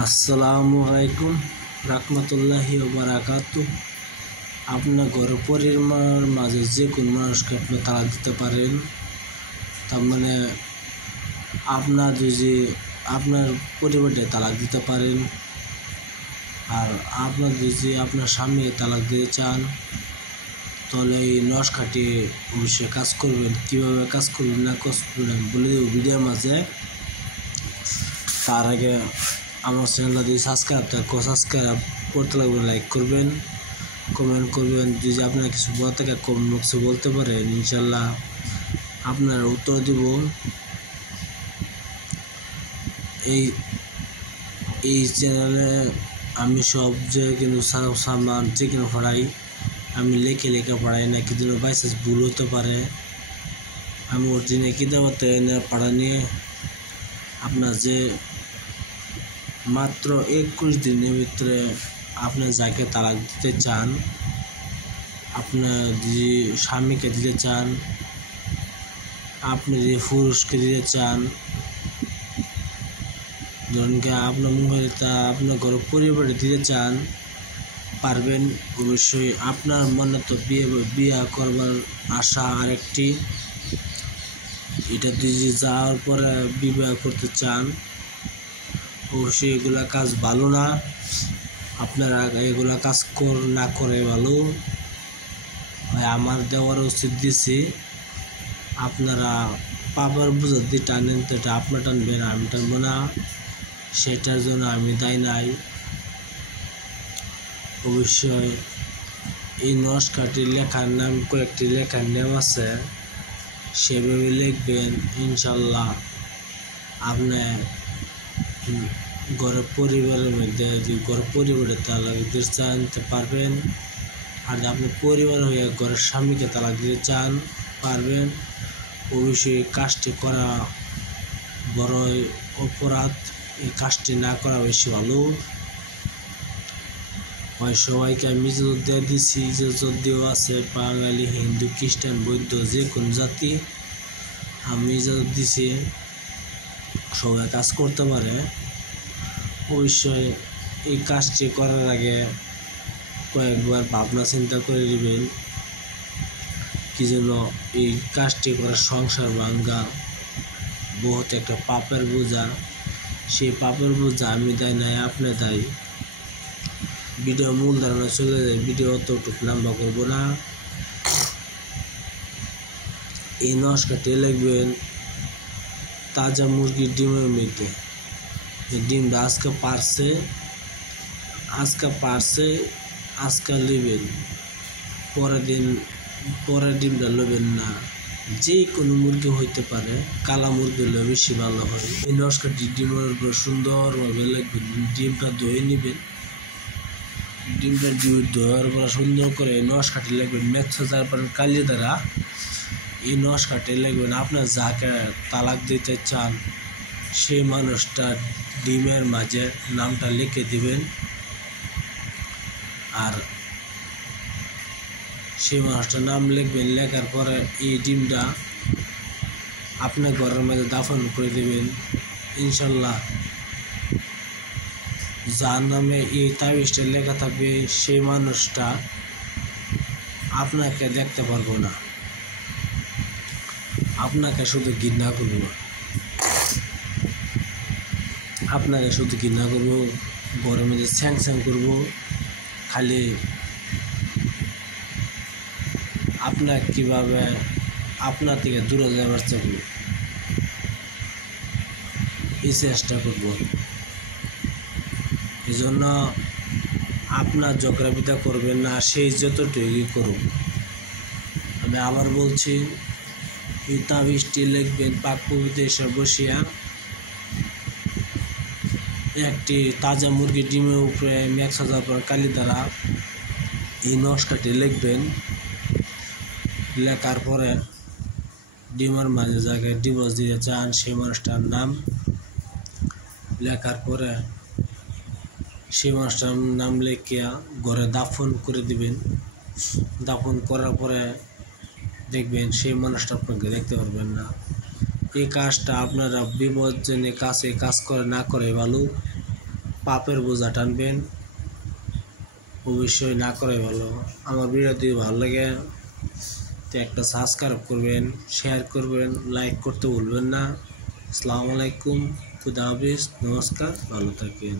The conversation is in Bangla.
আসসালামু আলাইকুম রাহমাতুল্লাহি ওয়া বারাকাতুহু। আপনার ঘর পরিবার মাঝে যে কোনো মানুষকে আপনি তালাক দিতে পারেন। তার মানে আপনার যদি আপনার পরিবারকে তালাক দিতে পারেন, আর আপনার যদি আপনার স্বামী তালাক দিতে চান তাহলে এই নস খাটিয়ে অবশ্যই কাজ করবেন। কীভাবে কাজ করবেন না কাজ করবেন বলে দেব ভিডিওর মাঝে। তার আগে আমার চ্যানেলটা যদি সাবস্ক্রাইব করতে লাগবে, লাইক করবেন, কমেন্ট করবেন। যদি আপনার কিছু বলা থাকে কমেন্ট বক্সে বলতে পারেন, ইনশাল্লাহ আপনার উত্তর দিব। এই চ্যানেলে আমি সব যে কিন্তু সামান যে কিনা পড়াই, আমি লেখে পড়াই না, কিন্তু বাইসেস ভুল হতে পারে। আমি অরিজিনে কিতাবতে পড়া নিয়ে আপনার যে মাত্র 21 দিনের ভিতরে আপনি যাকে তালাক দিতে চান, আপনার যে স্বামীকে দিতে চান, আপনি যে পুরুষকে দিতে চান, ধরুন কি আপনার মহিলা আপনার ঘর পরিবারে দিতে চান, পারবেন। অবশ্যই আপনার মনে তো বিয়ে করবার আশা আরেকটি, এটা দিয়ে যাওয়ার পরে বিবাহ করতে চান, অবশ্যই এগুলা কাজ ভালো না। আপনারা এগুলা কাজ না করে ভালো। আমার দেওয়ার উচিত দিছি, আপনারা পাবার বুঝার দিয়ে টানেন, তো এটা আপনার টানবেন, আমি টানবো না, সেটার জন্য আমি দায়ী নাই। অবশ্যই এই নস্কাটির লেখার নাম কয়েকটি লেখার নাম আছে, সেভাবে লিখবেন। ইনশাল্লাহ আপনি ঘরের পরিবারের মধ্যে যদি ঘরের পরিবারের তালাক দিতে চান পারবেন, আর আপনি পরিবার হয়ে ঘরের স্বামীকে তালাক দিতে চান পারবেন। অবশ্যই কাজটি করা বড় অপরাধ, এই কাজটি না করা বেশি ভালো। সবাইকে আমি ইজ্জত দিয়ে দিচ্ছি, যদিও আছে বাঙালি, হিন্দু, খ্রিস্টান, বৌদ্ধ, যে কোন জাতি আমি ইজ্জত দিছি, সবাই কাজ করতে পারে। অবশ্যই এই কাজটি করার আগে কয়েকবার ভাবনা চিন্তা করে নেবেন, কি যেন এই কাজটি করে সংসার ভাঙ্গা বহুত একটা পাপের বোঝা। সেই পাপের বোঝা আমি দায়ী নাই, আপনি দায়ী। ভিডিও মূল ধারণা চলে যায়, ভিডিও অতটুকু লম্বা করবো না। এই নস্কাটি লিখবেন তাজা মুরগির ডিমের মধ্যে। ডিমটা আজকে পারছে আজকে নেবেন, পরের ডিমটা নেবেন না। যে কোনো মুরগি হইতে পারে, কালা মুরগি হলে বেশি ভালো হয়। এই নস্কাটি ডিমের উপর সুন্দরভাবে লিখবেন। ডিমটা ধুয়ে নেবেন, ডিমটা ধোয়ার পর সুন্দর করে নস্কাটি লিখবেন মেথা যার কালি দ্বারা। এই নস্কাটি লিখবেন আপনার যাকে তালাক দিতে চান সেই মানুষটা ডিমের মাঝে নামটা লিখে দিবেন, আর সেই মানুষটার নাম লিখবেন। লেখার পরে এই ডিমটা আপনার ঘরের মধ্যে দাফন করে দেবেন। ইনশাল্লাহ যার নামে এই তাবিজটা লেখা থাকবে সেই মানুষটা আপনাকে দেখতে পারবো না, আপনাকে শুধু ঘৃণা করবো, আপনাকে শুধু ঘৃণা করবো, ঘরের মধ্যে স্যাং স্যাং করবো। খালি আপনার কীভাবে আপনার থেকে দূরে যাবার চাইব এই চেষ্টা করব। এই জন্য আপনার জগ্রাফিতা করবেন না, সেই যতটুকুই করুন। আমি আবার বলছি, এই তাবিজটি লিখবেন পাক পবিত্র এসে বসিয়া একটি তাজা মুরগির ডিমের উপরে মেঘ সাজার পর কালি দ্বারা এই নস্কাটি লিখবেন। লেখার পরে ডিমের মাঝে জায়গায় ডিভোর্স দিতে চান সেই মানুষটার নাম লেখার পরে সেই মানুষটার নাম লিখিয়া ঘরে দাফন করে দিবেন। দাফন করার পরে দেখবেন সেই মানুষটা আপনাকে দেখতে পারবেন না। এই কাজটা আপনারা বিপজ্জনক কাজ করে না করে ভালো। পাপের বোঝা টানবেন, অবশ্যই না করে ভালো। আমার ভিডিও যদি ভালো লাগে তো একটা সাবস্ক্রাইব করবেন, শেয়ার করবেন, লাইক করতে ভুলবেন না। আসসালামু আলাইকুম, খুদা হাফেজ, নমস্কার, ভালো থাকেন।